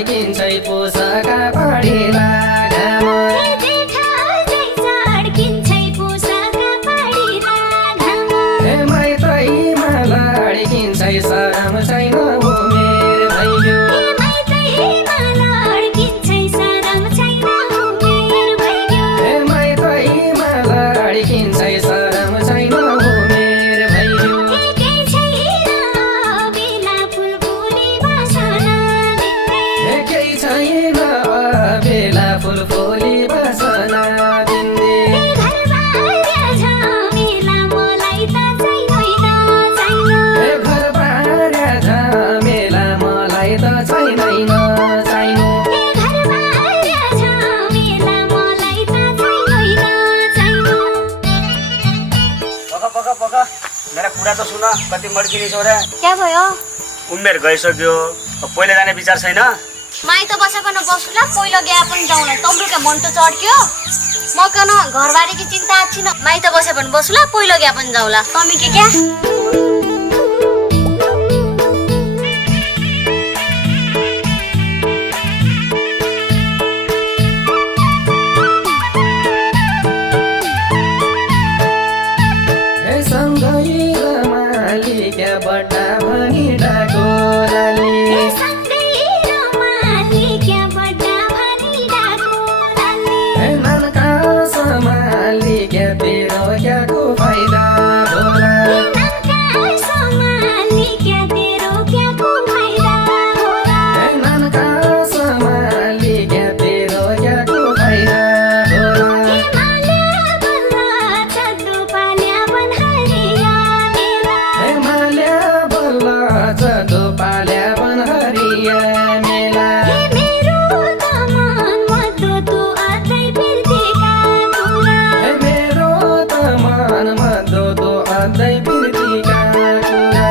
अड्किन्छै पोसाका पाडीला घाम माइतैमा लड्किन्छै शरम छैन उमेर भइयो माइतैमा लड्किन्छै शरम छैन उमेर भइयो केही छैन बेला फुलफुली बसना दिन्दे घरबार झमेला मलाई त छैनैन चाहिनु पक मेरा कुरा त सुन कति मड्किने छोरा क्या भयो उमेर गइसक्यो पहिले जाने विचार छैन माइत बसेको बसुला पहिलो गए पनि जाउन तम्रो क्या मन त चढ्क्यो म कन घरबारीकी चिन्ता छिन माइत बसे पनि बसुला पहिलो गए पनि जाउला तमी के क्या सँगै रमाली क्या बट्टा भनी डाको लाली नानका समाली क्या तेरो क्याको फाइदा होला नानका समाली क्या तेरो क्याको फाइदा होला माल्या बल्ल चदो पाल्या बनहरिया मेला मेरो त मन मधो तो अझै पिर्तीका कुरा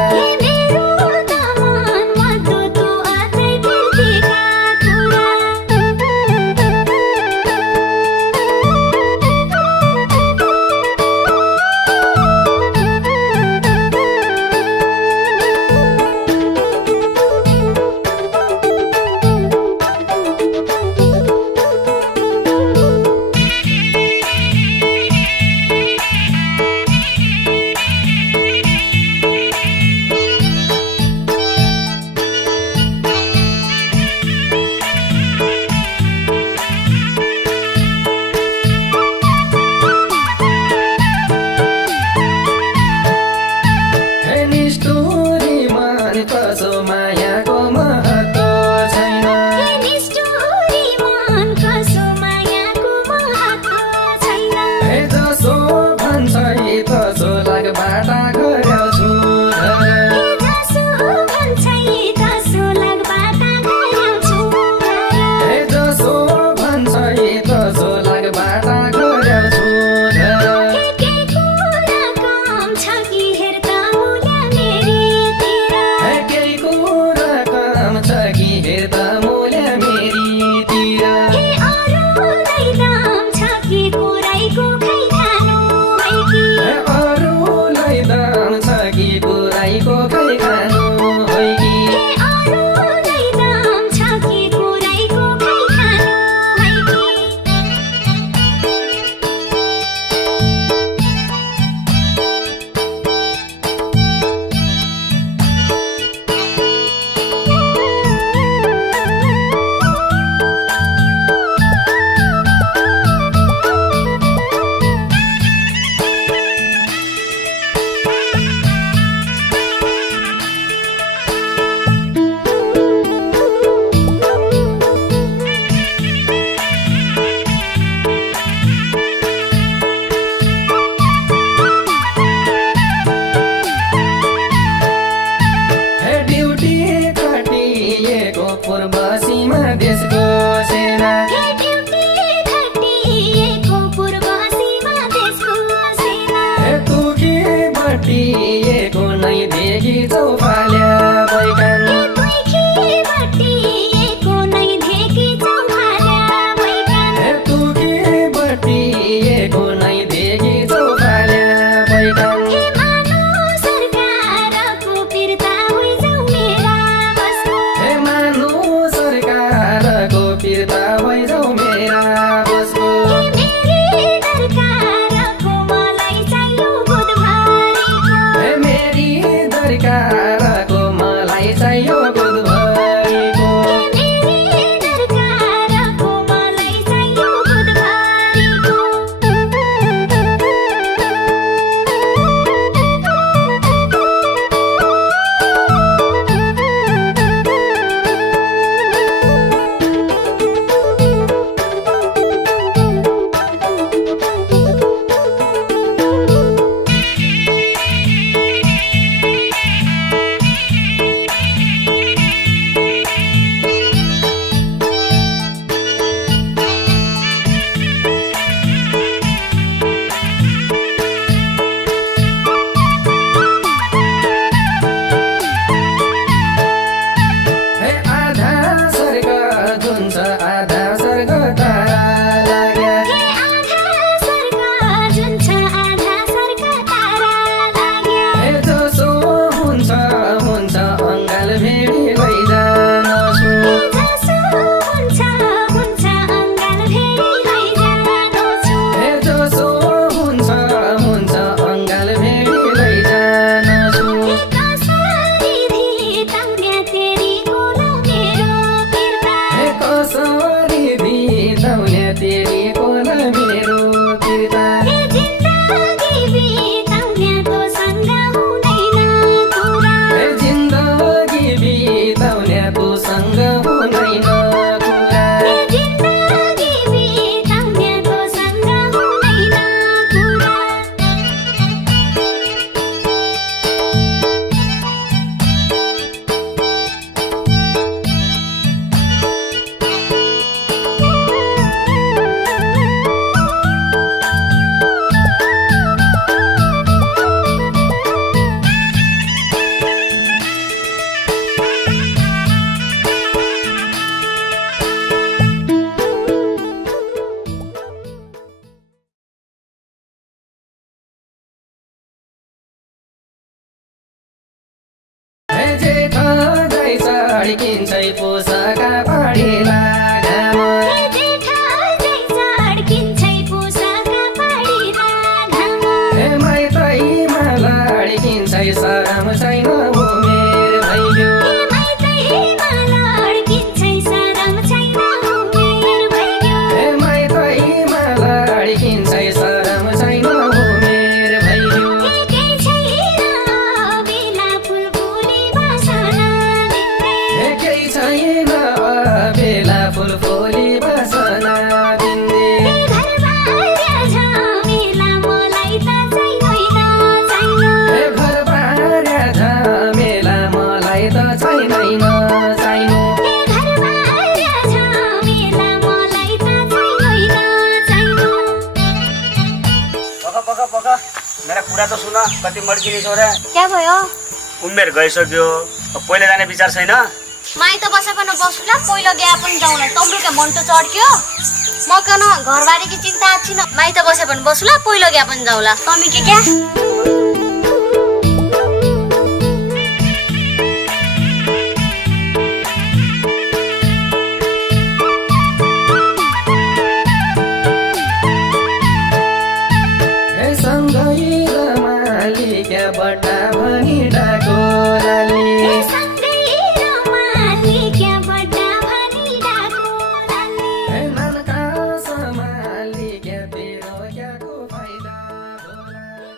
निष्ठुरी मन कसो मायाको महत्त्व छैन जसो भन्छ तसो लागबाट गर्याउँछु जसो भन्छ तसो लागबाट गर्याउँछु केही कुरा काम छ कि हेर्दा मूल्य मेरीतिर अरूलाई दाम छ कि कुराइको खै खानु होइ कि पोसाका पाडीला घाम माइतैमा लड्किन्छै शरम छैन उमेर भइयो माइतैमा लड्किन्छै शरम छैन उमेर भइयो केही छैन बेला फुलफुली बसना बिन्दी घर बाह्र झमेला मलाई त छैनैन चाहिनु पख पख मेरा कुरा त सुन कति मड्किने छौ र क्या भयो उमेर गइसक्यो अब पहिला जाने विचार छैन माइत बसेको बसुला पहिलो बिहा पनि जाउला तम्रुके मन त चढ्क्यो म कन घरबारीकी चिन्ता आछि न माइत बसे पनि बसुला पहिलो बिहा पनि जाउला तमी के क्या सँगै रमाली क्या बट्टा भनी डाको